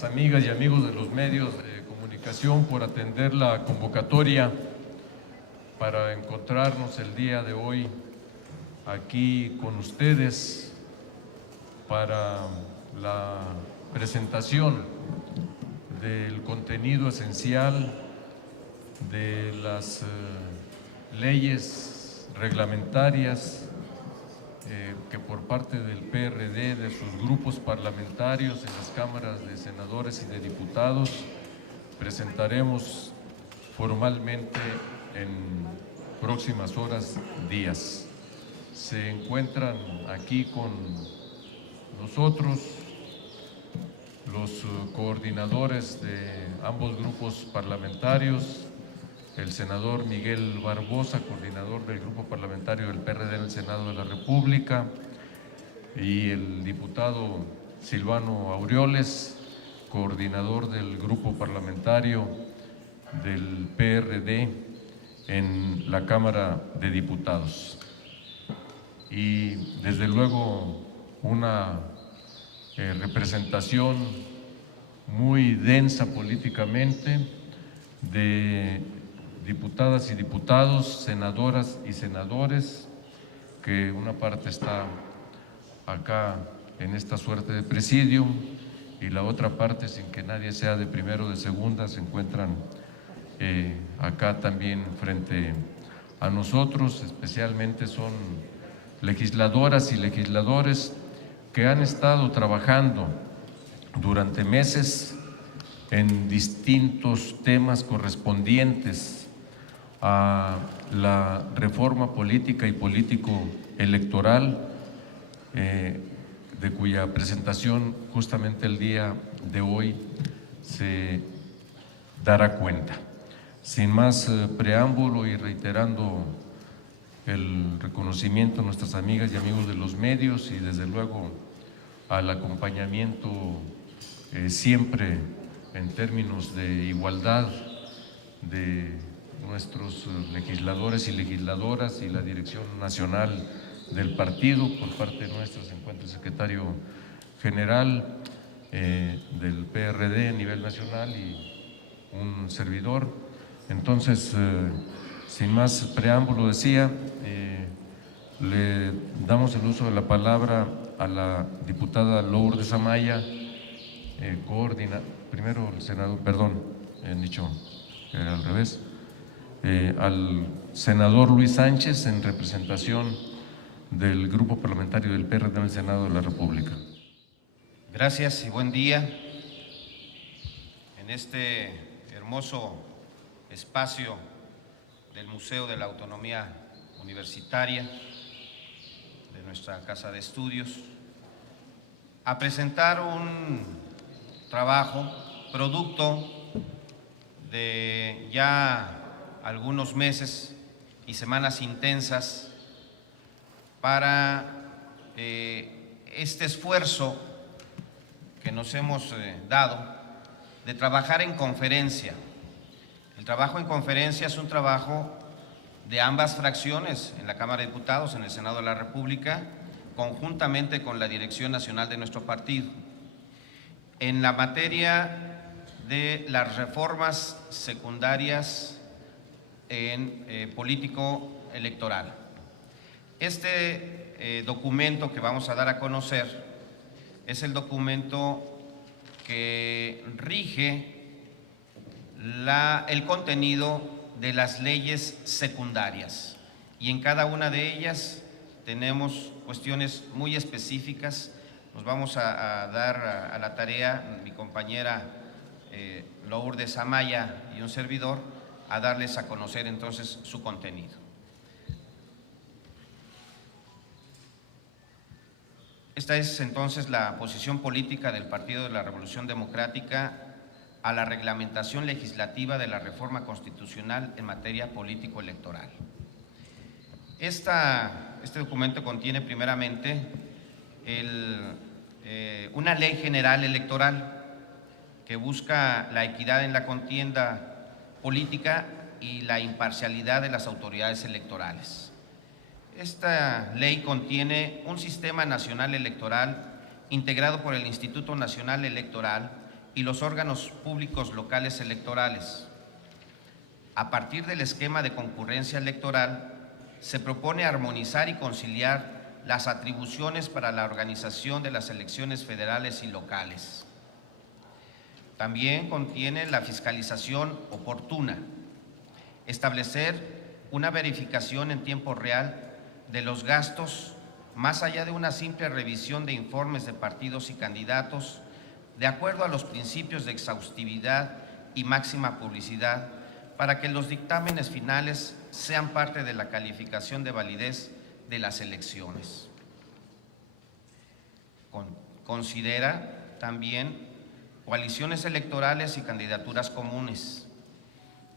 las amigas y amigos de los medios de comunicación por atender la convocatoria para encontrarnos el día de hoy aquí con ustedes para la presentación del contenido esencial de las leyes reglamentarias que por parte del PRD, de sus grupos parlamentarios en las cámaras de senadores y de diputados, presentaremos formalmente en próximas horas, días. Se encuentran aquí con nosotros los coordinadores de ambos grupos parlamentarios, el senador Miguel Barbosa, coordinador del grupo parlamentario del PRD en el Senado de la República, y el diputado Silvano Aureoles, coordinador del grupo parlamentario del PRD en la Cámara de Diputados. Y desde luego una representación muy densa políticamente de diputadas y diputados, senadoras y senadores, que una parte está acá en esta suerte de presidium y la otra parte, sin que nadie sea de primero o de segunda, se encuentran acá también frente a nosotros. Especialmente son legisladoras y legisladores que han estado trabajando durante meses en distintos temas correspondientes a la reforma política y político-electoral, de cuya presentación justamente el día de hoy se dará cuenta. Sin más preámbulo y reiterando el reconocimiento a nuestras amigas y amigos de los medios y desde luego al acompañamiento siempre en términos de igualdad de nuestros legisladores y legisladoras y la dirección nacional del partido. Por parte nuestra se encuentra el secretario general del PRD a nivel nacional y un servidor. Entonces, sin más preámbulo, decía, le damos el uso de la palabra a la diputada Lourdes Amaya, primero el senador, perdón, he dicho que era al revés, al senador Luis Sánchez en representación del grupo parlamentario del PRD en el Senado de la República. Gracias y buen día. En este hermoso espacio del Museo de la Autonomía Universitaria de nuestra Casa de Estudios, a presentar un trabajo producto de ya algunos meses y semanas intensas para este esfuerzo que nos hemos dado de trabajar en conferencia. El trabajo en conferencia es un trabajo de ambas fracciones en la Cámara de Diputados, en el Senado de la República, conjuntamente con la dirección nacional de nuestro partido, en la materia de las reformas secundarias en político electoral. Este documento que vamos a dar a conocer es el documento que rige el contenido de las leyes secundarias, y en cada una de ellas tenemos cuestiones muy específicas. Nos vamos a dar a la tarea, mi compañera Lourdes Amaya y un servidor, a darles a conocer entonces su contenido. Esta es entonces la posición política del Partido de la Revolución Democrática a la reglamentación legislativa de la reforma constitucional en materia político-electoral. Este documento contiene primeramente una ley general electoral que busca la equidad en la contienda política y la imparcialidad de las autoridades electorales. Esta ley contiene un sistema nacional electoral integrado por el Instituto Nacional Electoral, y los órganos públicos locales electorales. A partir del esquema de concurrencia electoral, se propone armonizar y conciliar las atribuciones para la organización de las elecciones federales y locales. También contiene la fiscalización oportuna, establecer una verificación en tiempo real de los gastos, más allá de una simple revisión de informes de partidos y candidatos, de acuerdo a los principios de exhaustividad y máxima publicidad, para que los dictámenes finales sean parte de la calificación de validez de las elecciones. Considera también coaliciones electorales y candidaturas comunes,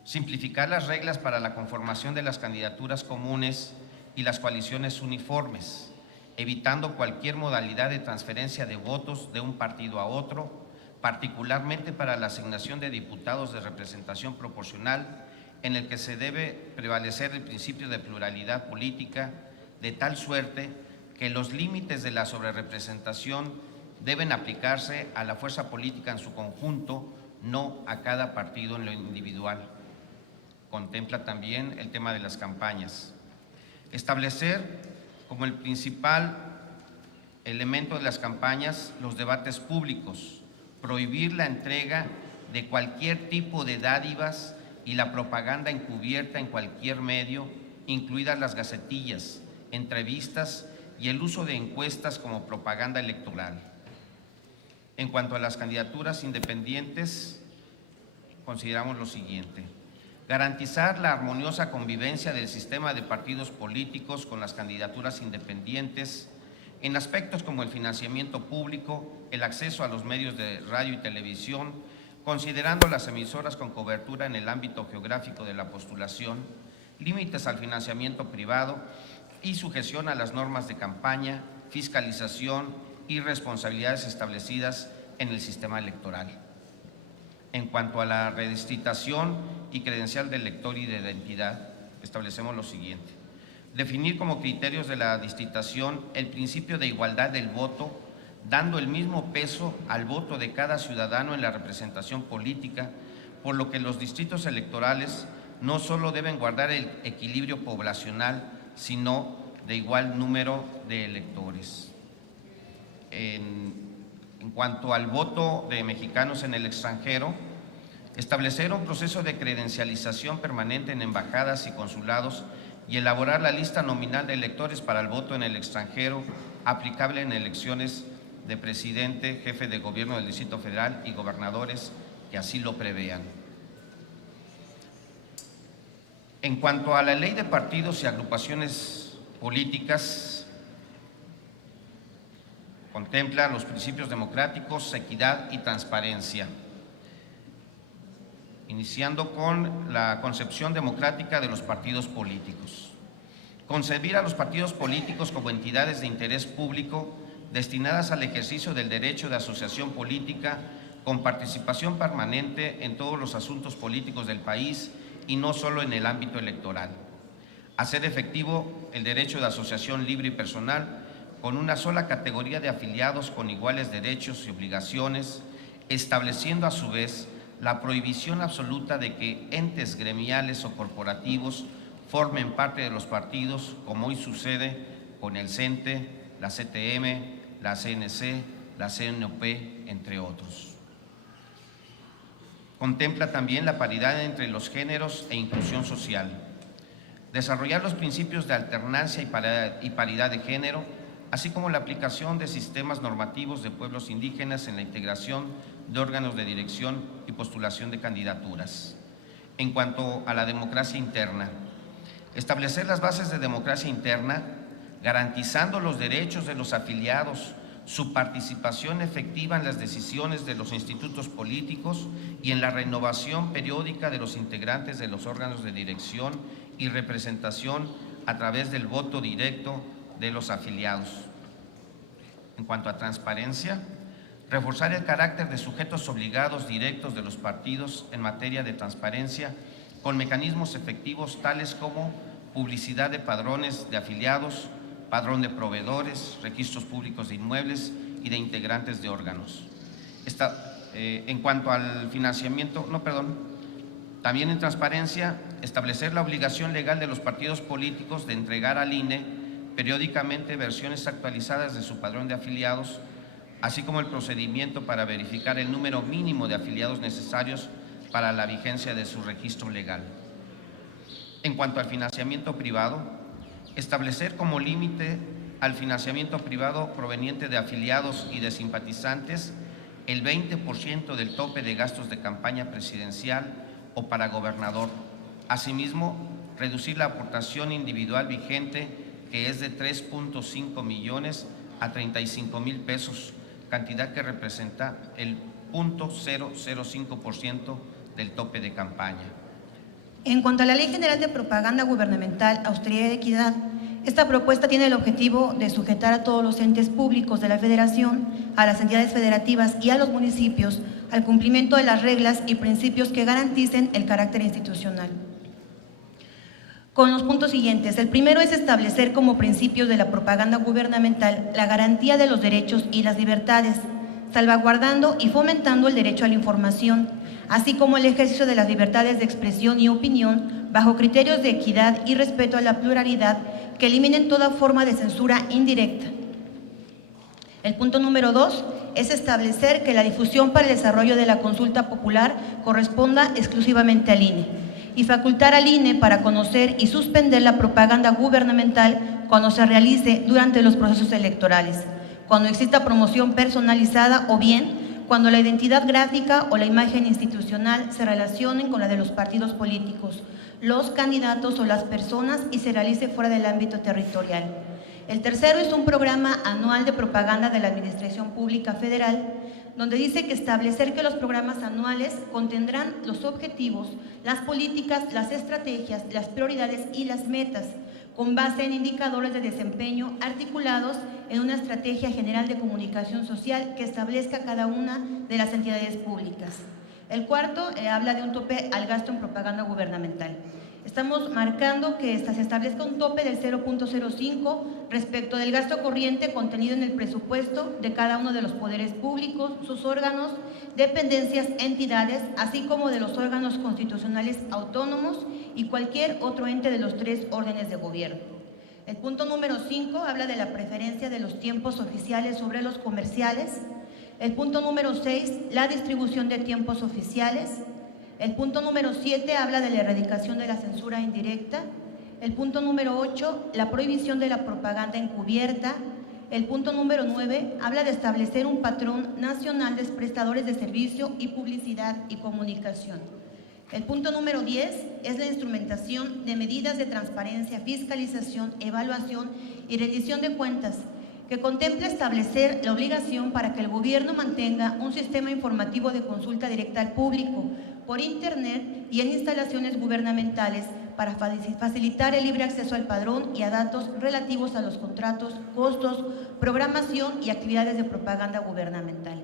simplificar las reglas para la conformación de las candidaturas comunes y las coaliciones uniformes, evitando cualquier modalidad de transferencia de votos de un partido a otro, particularmente para la asignación de diputados de representación proporcional, en el que se debe prevalecer el principio de pluralidad política, de tal suerte que los límites de la sobrerepresentación deben aplicarse a la fuerza política en su conjunto, no a cada partido en lo individual. Contempla también el tema de las campañas. Establecer como el principal elemento de las campañas los debates públicos, prohibir la entrega de cualquier tipo de dádivas y la propaganda encubierta en cualquier medio, incluidas las gacetillas, entrevistas y el uso de encuestas como propaganda electoral. En cuanto a las candidaturas independientes, consideramos lo siguiente: garantizar la armoniosa convivencia del sistema de partidos políticos con las candidaturas independientes en aspectos como el financiamiento público, el acceso a los medios de radio y televisión, considerando las emisoras con cobertura en el ámbito geográfico de la postulación, límites al financiamiento privado y sujeción a las normas de campaña, fiscalización y responsabilidades establecidas en el sistema electoral. En cuanto a la redistritación y credencial del elector y de identidad, establecemos lo siguiente: definir como criterios de la distritación el principio de igualdad del voto, dando el mismo peso al voto de cada ciudadano en la representación política, por lo que los distritos electorales no solo deben guardar el equilibrio poblacional, sino de igual número de electores. En cuanto al voto de mexicanos en el extranjero, establecer un proceso de credencialización permanente en embajadas y consulados y elaborar la lista nominal de electores para el voto en el extranjero aplicable en elecciones de presidente, jefe de gobierno del Distrito Federal y gobernadores que así lo prevean. En cuanto a la ley de partidos y agrupaciones políticas, contempla los principios democráticos, equidad y transparencia, iniciando con la concepción democrática de los partidos políticos. Concebir a los partidos políticos como entidades de interés público destinadas al ejercicio del derecho de asociación política con participación permanente en todos los asuntos políticos del país y no solo en el ámbito electoral. Hacer efectivo el derecho de asociación libre y personal con una sola categoría de afiliados con iguales derechos y obligaciones, estableciendo a su vez la prohibición absoluta de que entes gremiales o corporativos formen parte de los partidos, como hoy sucede con el CENTE, la CTM, la CNC, la CNOP, entre otros. Contempla también la paridad entre los géneros e inclusión social. Desarrollar los principios de alternancia y paridad de género, así como la aplicación de sistemas normativos de pueblos indígenas en la integración de órganos de dirección y postulación de candidaturas. En cuanto a la democracia interna, establecer las bases de democracia interna, garantizando los derechos de los afiliados, su participación efectiva en las decisiones de los institutos políticos y en la renovación periódica de los integrantes de los órganos de dirección y representación a través del voto directo de los afiliados. En cuanto a transparencia, reforzar el carácter de sujetos obligados directos de los partidos en materia de transparencia con mecanismos efectivos tales como publicidad de padrones de afiliados, padrón de proveedores, registros públicos de inmuebles y de integrantes de órganos. En cuanto al financiamiento, también en transparencia, establecer la obligación legal de los partidos políticos de entregar al INE periódicamente versiones actualizadas de su padrón de afiliados, así como el procedimiento para verificar el número mínimo de afiliados necesarios para la vigencia de su registro legal. En cuanto al financiamiento privado, establecer como límite al financiamiento privado proveniente de afiliados y de simpatizantes el 20% del tope de gastos de campaña presidencial o para gobernador. Asimismo, reducir la aportación individual vigente, que es de 3.5 millones a 35,000 pesos, cantidad que representa el 0.005% del tope de campaña. En cuanto a la Ley General de Propaganda Gubernamental, Austeridad y Equidad, esta propuesta tiene el objetivo de sujetar a todos los entes públicos de la Federación, a las entidades federativas y a los municipios al cumplimiento de las reglas y principios que garanticen el carácter institucional. Con los puntos siguientes, el primero es establecer como principios de la propaganda gubernamental la garantía de los derechos y las libertades, salvaguardando y fomentando el derecho a la información, así como el ejercicio de las libertades de expresión y opinión bajo criterios de equidad y respeto a la pluralidad que eliminen toda forma de censura indirecta. El punto número 2 es establecer que la difusión para el desarrollo de la consulta popular corresponda exclusivamente al INE y facultar al INE para conocer y suspender la propaganda gubernamental cuando se realice durante los procesos electorales, cuando exista promoción personalizada o bien cuando la identidad gráfica o la imagen institucional se relacionen con la de los partidos políticos, los candidatos o las personas y se realice fuera del ámbito territorial. El tercero es un programa anual de propaganda de la Administración Pública Federal, donde dice que establecer que los programas anuales contendrán los objetivos, las políticas, las estrategias, las prioridades y las metas, con base en indicadores de desempeño articulados en una estrategia general de comunicación social que establezca cada una de las entidades públicas. El cuarto habla de un tope al gasto en propaganda gubernamental. Estamos marcando que se establezca un tope del 0.05 respecto del gasto corriente contenido en el presupuesto de cada uno de los poderes públicos, sus órganos, dependencias, entidades, así como de los órganos constitucionales autónomos y cualquier otro ente de los 3 órdenes de gobierno. El punto número 5 habla de la preferencia de los tiempos oficiales sobre los comerciales. El punto número 6, la distribución de tiempos oficiales. El punto número 7 habla de la erradicación de la censura indirecta. El punto número 8, la prohibición de la propaganda encubierta. El punto número 9 habla de establecer un patrón nacional de prestadores de servicio y publicidad y comunicación. El punto número 10 es la instrumentación de medidas de transparencia, fiscalización, evaluación y rendición de cuentas, que contempla establecer la obligación para que el gobierno mantenga un sistema informativo de consulta directa al público por Internet y en instalaciones gubernamentales para facilitar el libre acceso al padrón y a datos relativos a los contratos, costos, programación y actividades de propaganda gubernamental.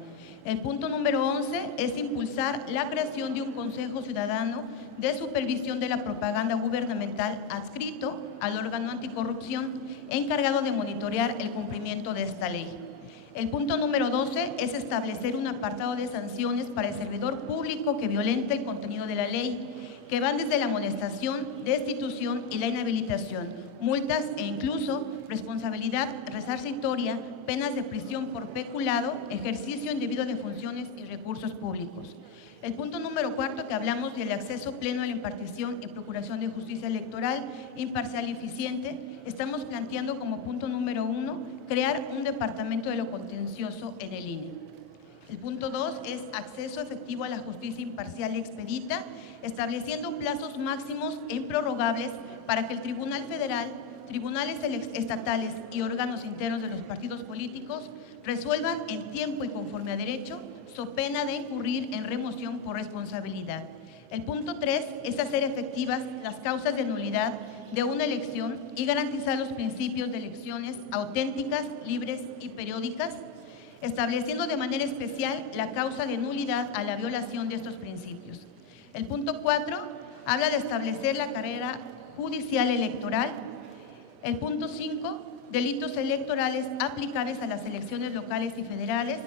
El punto número 11 es impulsar la creación de un Consejo Ciudadano de Supervisión de la Propaganda Gubernamental adscrito al órgano anticorrupción encargado de monitorear el cumplimiento de esta ley. El punto número 12 es establecer un apartado de sanciones para el servidor público que violente el contenido de la ley, que van desde la amonestación, destitución y la inhabilitación, multas e incluso responsabilidad resarcitoria, penas de prisión por peculado, ejercicio indebido de funciones y recursos públicos. El punto número 4, que hablamos del acceso pleno a la impartición y procuración de justicia electoral, imparcial y eficiente, estamos planteando como punto número 1, crear un departamento de lo contencioso en el INE. El punto 2 es acceso efectivo a la justicia imparcial y expedita, estableciendo plazos máximos e improrrogables para que el Tribunal Federal, tribunales estatales y órganos internos de los partidos políticos resuelvan en tiempo y conforme a derecho, so pena de incurrir en remoción por responsabilidad. El punto 3 es hacer efectivas las causas de nulidad de una elección y garantizar los principios de elecciones auténticas, libres y periódicas, estableciendo de manera especial la causa de nulidad a la violación de estos principios. El punto 4 habla de establecer la carrera judicial electoral. El punto 5, delitos electorales aplicables a las elecciones locales y federales,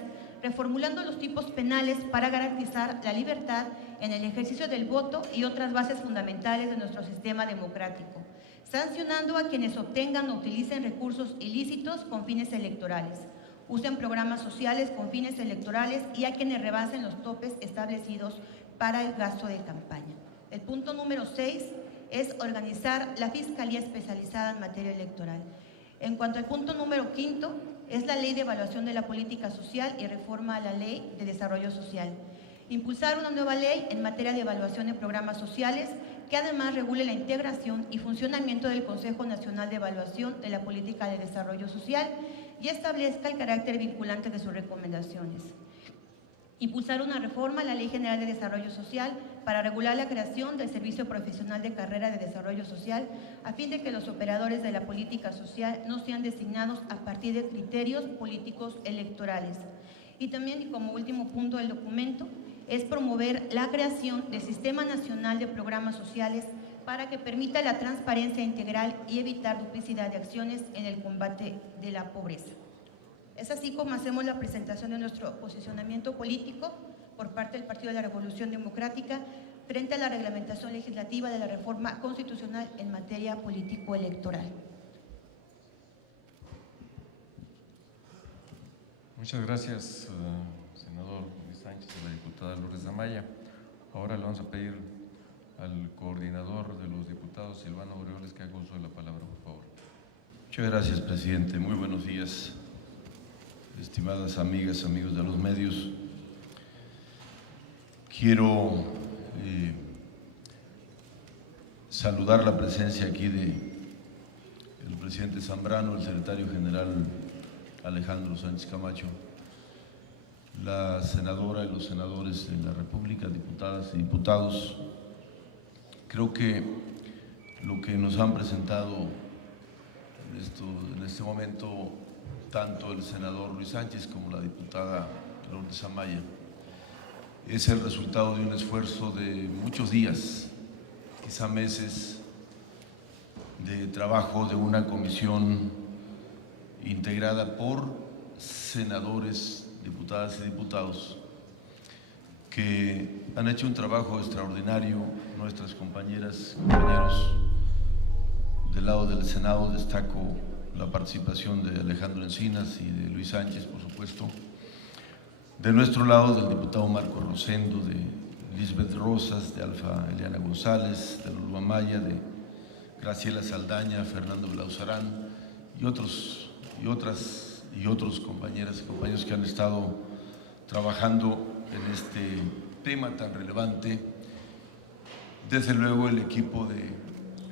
reformulando los tipos penales para garantizar la libertad en el ejercicio del voto y otras bases fundamentales de nuestro sistema democrático, sancionando a quienes obtengan o utilicen recursos ilícitos con fines electorales, usen programas sociales con fines electorales y a quienes rebasen los topes establecidos para el gasto de campaña. El punto número 6 es organizar la Fiscalía Especializada en materia electoral. En cuanto al punto número 5, es la Ley de Evaluación de la Política Social y reforma a la Ley de Desarrollo Social. Impulsar una nueva ley en materia de evaluación de programas sociales que además regule la integración y funcionamiento del Consejo Nacional de Evaluación de la Política de Desarrollo Social y establezca el carácter vinculante de sus recomendaciones. Impulsar una reforma a la Ley General de Desarrollo Social para regular la creación del Servicio Profesional de Carrera de Desarrollo Social a fin de que los operadores de la política social no sean designados a partir de criterios políticos electorales. Y también, y como último punto del documento, es promover la creación del Sistema Nacional de Programas Sociales para que permita la transparencia integral y evitar duplicidad de acciones en el combate de la pobreza. Es así como hacemos la presentación de nuestro posicionamiento político por parte del Partido de la Revolución Democrática frente a la reglamentación legislativa de la reforma constitucional en materia político-electoral. Muchas gracias, senador Luis Sánchez y la diputada Lourdes Amaya. Ahora le vamos a pedir al coordinador de los diputados, Silvano Aureoles, que haga uso de la palabra, por favor. Muchas gracias, presidente. Muy buenos días, estimadas amigas, amigos de los medios. Quiero saludar la presencia aquí del presidente Zambrano, el secretario general Alejandro Sánchez Camacho, la senadora y los senadores de la República, diputadas y diputados. Creo que lo que nos han presentado en este momento tanto el senador Luis Sánchez como la diputada Lourdes Amaya es el resultado de un esfuerzo de muchos días, quizá meses, de trabajo de una comisión integrada por senadores, diputadas y diputados que han hecho un trabajo extraordinario. Nuestras compañeras, compañeros del lado del Senado, destaco la participación de Alejandro Encinas y de Luis Sánchez, por supuesto. De nuestro lado, del diputado Marco Rosendo, de Lisbeth Rosas, de Alfa Eliana González, de Lulú Amaya, de Graciela Saldaña, Fernando Blauzarán y otros compañeras y compañeros que han estado trabajando en este tema tan relevante. Desde luego el equipo de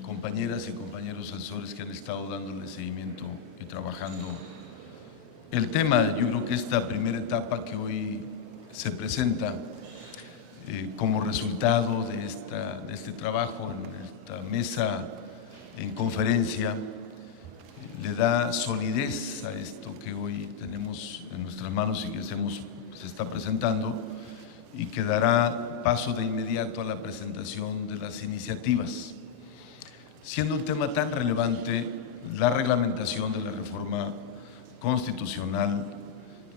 compañeras y compañeros asesores que han estado dándole seguimiento y trabajando el tema. Yo creo que esta primera etapa que hoy se presenta como resultado de este trabajo en esta mesa en conferencia le da solidez a esto que hoy tenemos en nuestras manos y que se está presentando, y que dará paso de inmediato a la presentación de las iniciativas. Siendo un tema tan relevante, la reglamentación de la reforma constitucional,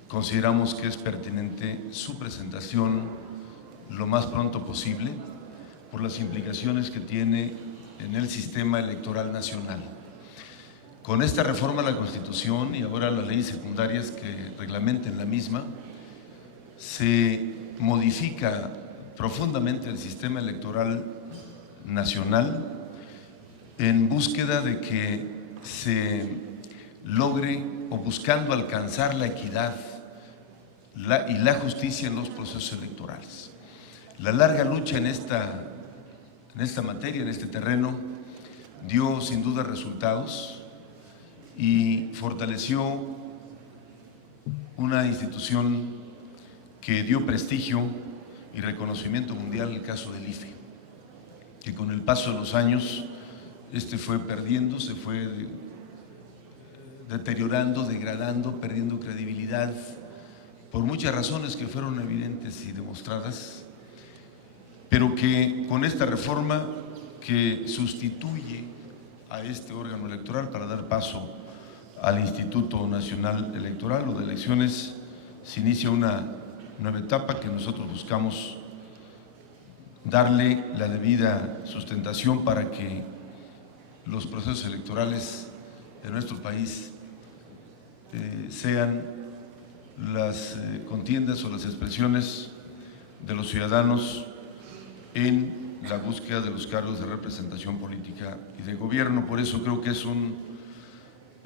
consideramos que es pertinente su presentación lo más pronto posible por las implicaciones que tiene en el sistema electoral nacional. Con esta reforma a la Constitución y ahora las leyes secundarias que reglamenten la misma, se modifica profundamente el sistema electoral nacional en búsqueda de que se logre, o buscando alcanzar la equidad y la justicia en los procesos electorales. La larga lucha en esta materia, en este terreno, dio sin duda resultados y fortaleció una institución que dio prestigio y reconocimiento mundial, el caso del IFE, que con el paso de los años fue perdiendo, se fue deteriorando, degradando, perdiendo credibilidad por muchas razones que fueron evidentes y demostradas, pero que con esta reforma que sustituye a este órgano electoral para dar paso al Instituto Nacional Electoral o de Elecciones, se inicia una nueva etapa que nosotros buscamos darle la debida sustentación para que los procesos electorales de nuestro país sean las contiendas o las expresiones de los ciudadanos en la búsqueda de los cargos de representación política y de gobierno. Por eso creo que es un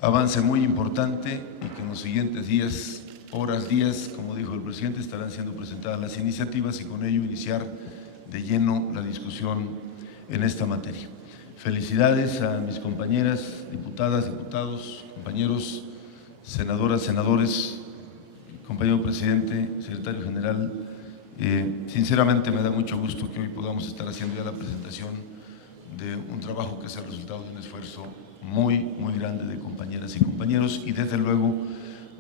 avance muy importante y que en los siguientes días, horas, días, como dijo el presidente, estarán siendo presentadas las iniciativas y con ello iniciar de lleno la discusión en esta materia. Felicidades a mis compañeras, diputadas, diputados, compañeros, senadoras, senadores, compañero presidente, secretario general. Sinceramente me da mucho gusto que hoy podamos estar haciendo ya la presentación de un trabajo que es el resultado de un esfuerzo muy grande de compañeras y compañeros y desde luego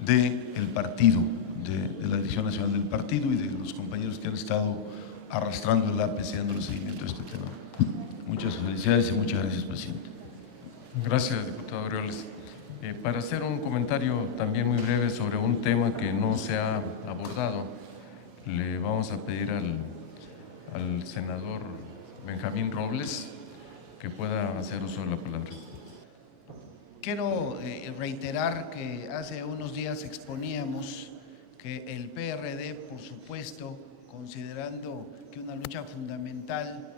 del partido, de la Dirección Nacional del Partido y de los compañeros que han estado arrastrando el lápiz y dándole seguimiento a este tema. Muchas felicidades y muchas gracias, presidente. Gracias, diputado Orioles. Para hacer un comentario también muy breve sobre un tema que no se ha abordado, le vamos a pedir al senador Benjamín Robles que pueda hacer uso de la palabra. Quiero reiterar que hace unos días exponíamos que el PRD, por supuesto, considerando que una lucha fundamental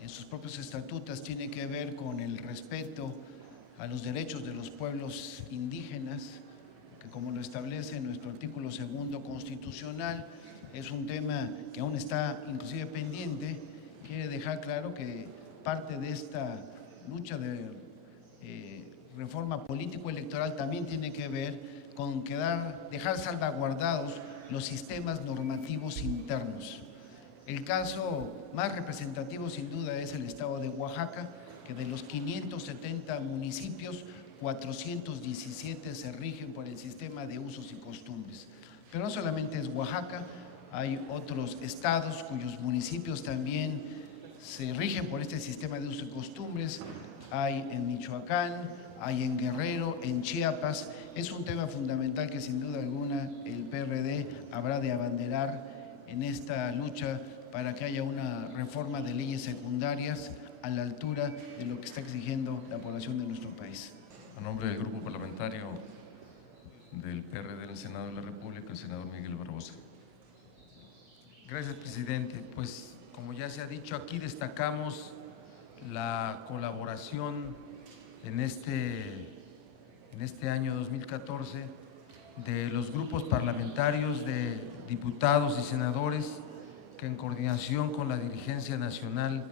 en sus propios estatutos tiene que ver con el respeto a los derechos de los pueblos indígenas, que como lo establece nuestro artículo 2 constitucional, es un tema que aún está inclusive pendiente, quiere dejar claro que parte de esta lucha de reforma político-electoral también tiene que ver con dejar salvaguardados los sistemas normativos internos. El caso más representativo sin duda es el estado de Oaxaca, que de los 570 municipios, 417 se rigen por el sistema de usos y costumbres. Pero no solamente es Oaxaca, hay otros estados cuyos municipios también se rigen por este sistema de usos y costumbres. Hay en Michoacán, hay en Guerrero, en Chiapas. Es un tema fundamental que sin duda alguna el PRD habrá de abanderar en esta lucha para que haya una reforma de leyes secundarias a la altura de lo que está exigiendo la población de nuestro país. A nombre del grupo parlamentario del PRD en el Senado de la República, el senador Miguel Barbosa. Gracias, presidente. Pues como ya se ha dicho, aquí destacamos la colaboración en este año 2014 de los grupos parlamentarios, de diputados y senadores que en coordinación con la dirigencia nacional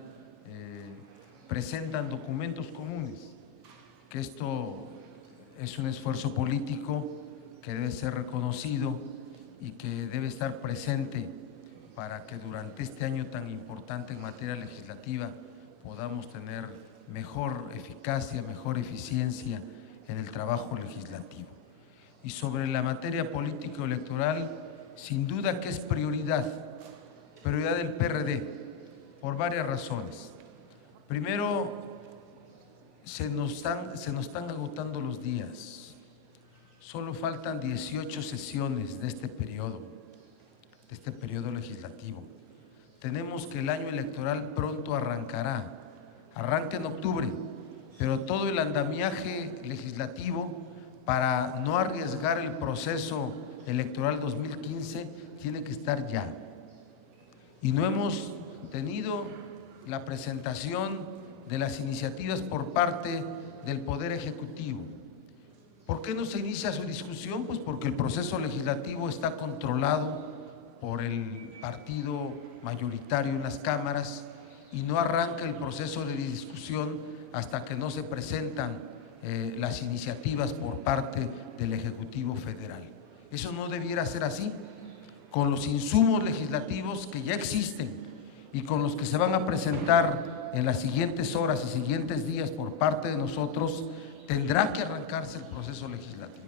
presentan documentos comunes, que esto es un esfuerzo político que debe ser reconocido y que debe estar presente para que durante este año tan importante en materia legislativa podamos tener mejor eficacia, mejor eficiencia en el trabajo legislativo. Y sobre la materia político-electoral, sin duda que es prioridad del PRD, por varias razones. Primero, se nos están agotando los días. Solo faltan 18 sesiones de este periodo legislativo. Tenemos que el año electoral pronto arranca en octubre, pero todo el andamiaje legislativo para no arriesgar el proceso electoral 2015 tiene que estar ya. Y no hemos tenido la presentación de las iniciativas por parte del Poder Ejecutivo. ¿Por qué no se inicia su discusión? Pues porque el proceso legislativo está controlado por el partido mayoritario en las cámaras y no arranca el proceso de discusión hasta que no se presentan las iniciativas por parte del Ejecutivo Federal. Eso no debiera ser así. Con los insumos legislativos que ya existen y con los que se van a presentar en las siguientes horas y siguientes días por parte de nosotros, tendrá que arrancarse el proceso legislativo.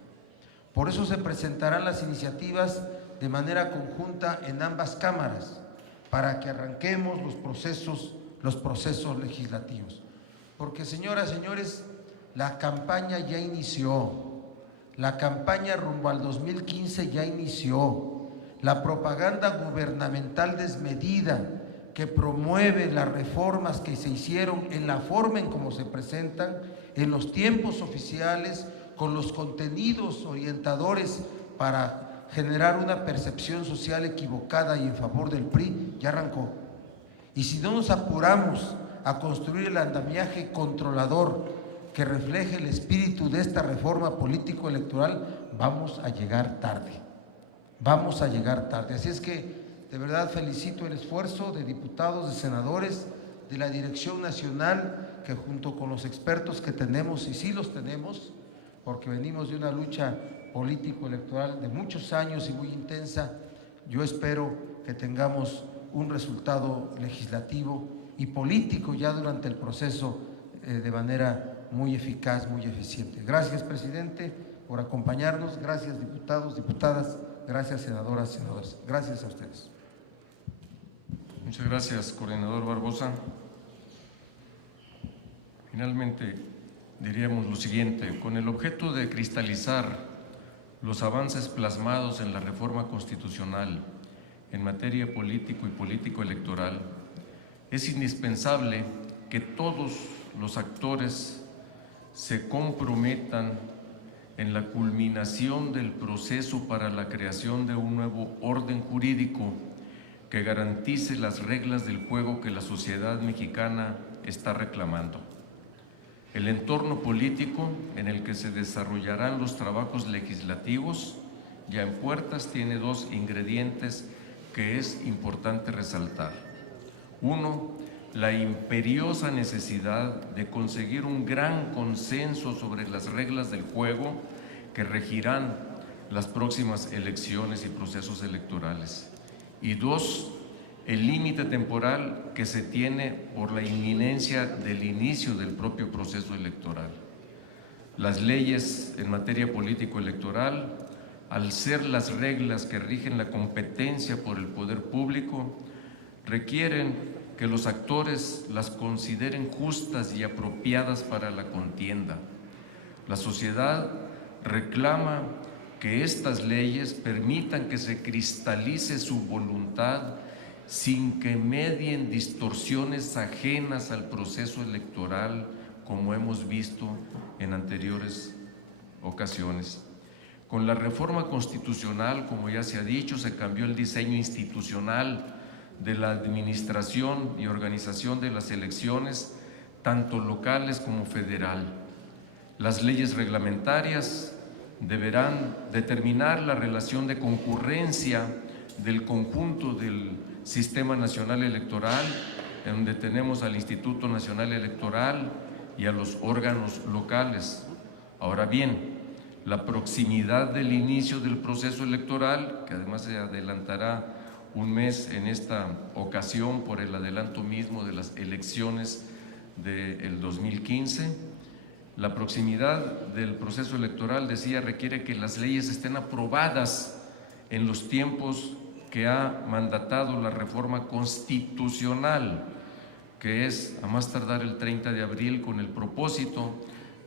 Por eso se presentarán las iniciativas de manera conjunta en ambas cámaras, para que arranquemos los procesos legislativos. Porque, señoras, señores, la campaña ya inició, la campaña rumbo al 2015 ya inició, la propaganda gubernamental desmedida que promueve las reformas que se hicieron en la forma en cómo se presentan, en los tiempos oficiales, con los contenidos orientadores para generar una percepción social equivocada y en favor del PRI, ya arrancó. Y si no nos apuramos a construir el andamiaje controlador que refleje el espíritu de esta reforma político-electoral, vamos a llegar tarde. Vamos a llegar tarde. Así es que de verdad felicito el esfuerzo de diputados, de senadores, de la Dirección Nacional, que junto con los expertos que tenemos, y sí los tenemos, porque venimos de una lucha político-electoral de muchos años y muy intensa, yo espero que tengamos un resultado legislativo y político ya durante el proceso de manera muy eficaz, muy eficiente. Gracias, presidente, por acompañarnos. Gracias, diputados, diputadas. Gracias, senadoras, senadores. Gracias a ustedes. Muchas gracias, coordinador Barbosa. Finalmente, diríamos lo siguiente: con el objeto de cristalizar los avances plasmados en la reforma constitucional en materia político y político-electoral, es indispensable que todos los actores se comprometan en la culminación del proceso para la creación de un nuevo orden jurídico que garantice las reglas del juego que la sociedad mexicana está reclamando. El entorno político en el que se desarrollarán los trabajos legislativos ya en puertas tiene dos ingredientes que es importante resaltar. Uno, la imperiosa necesidad de conseguir un gran consenso sobre las reglas del juego que regirán las próximas elecciones y procesos electorales. Y dos, el límite temporal que se tiene por la inminencia del inicio del propio proceso electoral. Las leyes en materia político-electoral, al ser las reglas que rigen la competencia por el poder público, requieren que los actores las consideren justas y apropiadas para la contienda. La sociedad reclama que estas leyes permitan que se cristalice su voluntad sin que medien distorsiones ajenas al proceso electoral, como hemos visto en anteriores ocasiones. Con la reforma constitucional, como ya se ha dicho, se cambió el diseño institucional de la administración y organización de las elecciones, tanto locales como federal. Las leyes reglamentarias deberán determinar la relación de concurrencia del conjunto del Sistema Nacional Electoral, en donde tenemos al Instituto Nacional Electoral y a los órganos locales. Ahora bien, la proximidad del inicio del proceso electoral, que además se adelantará un mes en esta ocasión por el adelanto mismo de las elecciones del 2015. La proximidad del proceso electoral, decía, requiere que las leyes estén aprobadas en los tiempos que ha mandatado la reforma constitucional, que es a más tardar el 30 de abril, con el propósito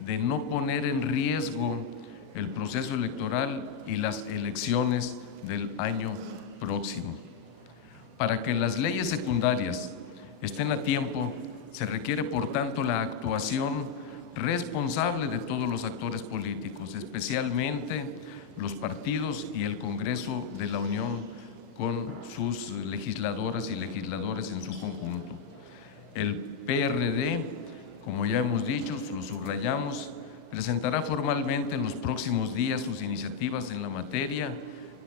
de no poner en riesgo el proceso electoral y las elecciones del año próximo. Para que las leyes secundarias estén a tiempo, se requiere, por tanto, la actuación responsable de todos los actores políticos, especialmente los partidos y el Congreso de la Unión con sus legisladoras y legisladores en su conjunto. El PRD, como ya hemos dicho, lo subrayamos, presentará formalmente en los próximos días sus iniciativas en la materia.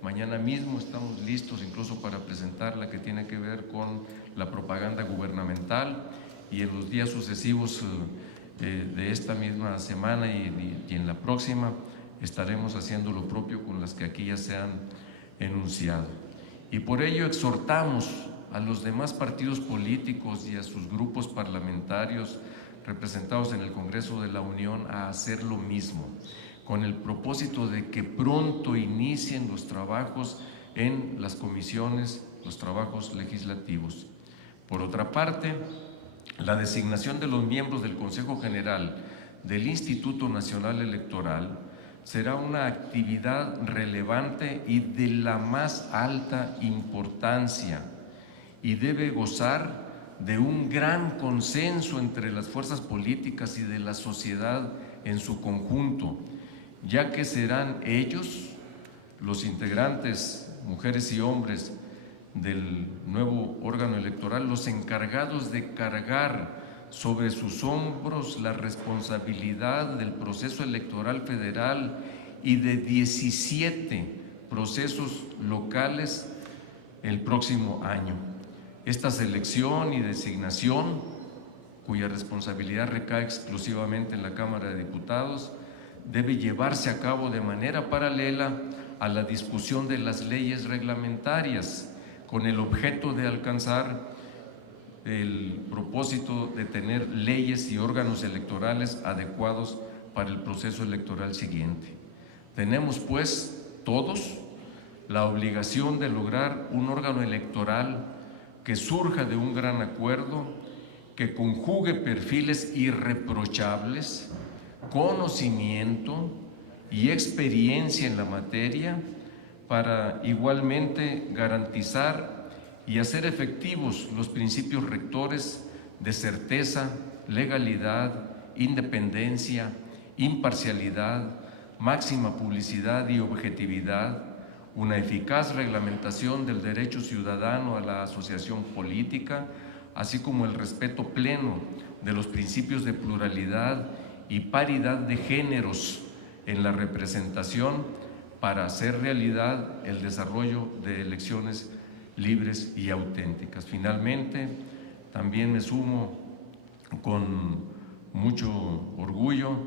Mañana mismo estamos listos incluso para presentar la que tiene que ver con la propaganda gubernamental, y en los días sucesivos de esta misma semana y en la próxima estaremos haciendo lo propio con las que aquí ya se han enunciado. Y por ello exhortamos a los demás partidos políticos y a sus grupos parlamentarios representados en el Congreso de la Unión a hacer lo mismo, con el propósito de que pronto inicien los trabajos en las comisiones, los trabajos legislativos. Por otra parte, la designación de los miembros del Consejo General del Instituto Nacional Electoral será una actividad relevante y de la más alta importancia y debe gozar de un gran consenso entre las fuerzas políticas y de la sociedad en su conjunto, ya que serán ellos, los integrantes, mujeres y hombres del nuevo órgano electoral, los encargados de cargar sobre sus hombros la responsabilidad del proceso electoral federal y de 17 procesos locales el próximo año. Esta selección y designación, cuya responsabilidad recae exclusivamente en la Cámara de Diputados, debe llevarse a cabo de manera paralela a la discusión de las leyes reglamentarias, con el objeto de alcanzar el propósito de tener leyes y órganos electorales adecuados para el proceso electoral siguiente. Tenemos, pues, todos la obligación de lograr un órgano electoral que surja de un gran acuerdo, que conjugue perfiles irreprochables, conocimiento y experiencia en la materia para igualmente garantizar y hacer efectivos los principios rectores de certeza, legalidad, independencia, imparcialidad, máxima publicidad y objetividad, una eficaz reglamentación del derecho ciudadano a la asociación política, así como el respeto pleno de los principios de pluralidad y paridad de géneros en la representación para hacer realidad el desarrollo de elecciones libres y auténticas. Finalmente, también me sumo con mucho orgullo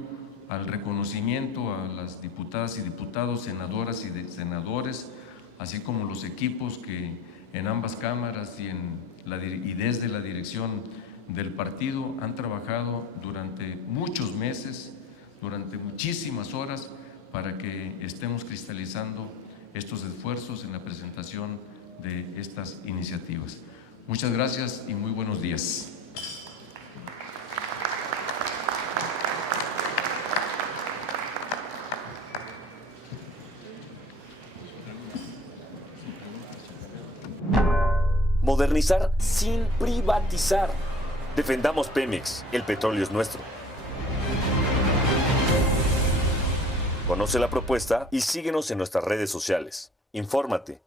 al reconocimiento a las diputadas y diputados, senadoras y senadores, así como los equipos que en ambas cámaras y desde la dirección del partido han trabajado durante muchos meses, durante muchísimas horas, para que estemos cristalizando estos esfuerzos en la presentación de estas iniciativas. Muchas gracias y muy buenos días. Modernizar sin privatizar. Defendamos Pemex, el petróleo es nuestro. Conoce la propuesta y síguenos en nuestras redes sociales. Infórmate.